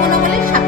কামনা বলে